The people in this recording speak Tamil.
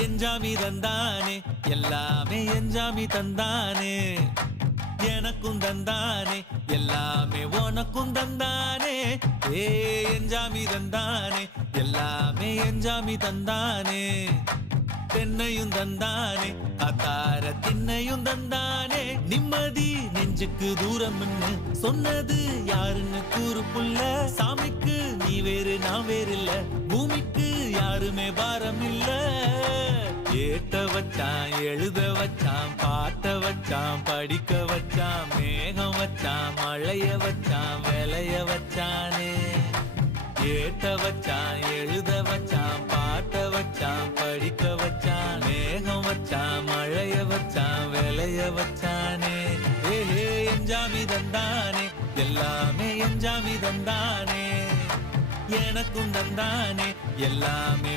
எஞ்சாமி தந்தானே எல்லாமே எஞ்சாமி தந்தானே எனக்கும் தந்தானே எல்லாமே உனக்கும் தந்தானே ஏ எஞ்சாமி தந்தானே எல்லாமே எஞ்சாமி தந்தானே தென்னையும் தந்தானே அத்தார திண்ணையும் தந்தானே நிம்மதி நெஞ்சுக்கு தூரம்னு சொன்னது யாருன்னு கூறு புள்ள சாமிக்கு நீ வேறு நான் வேறு இல்ல பூமிக்கு யாருமே பாரம் இல்ல ஏட்ட வச்சான் எழுத வச்சான் பாட்ட வச்சான் படிக்க வச்சான் மேகம் வச்சான் மழைய வச்சான் விளைய வச்சானே ஏட்ட வச்சான் எழுத வச்சான் பாட்ட வச்சான் படிக்க வச்சான் மேகம் வச்சான் மழைய வச்சான் விளைய வச்சானே ஏஹே எஞ்சாமி தந்தானே எல்லாமே எஞ்சாமி தந்தானே எனக்கும் தந்தானே எல்லாமே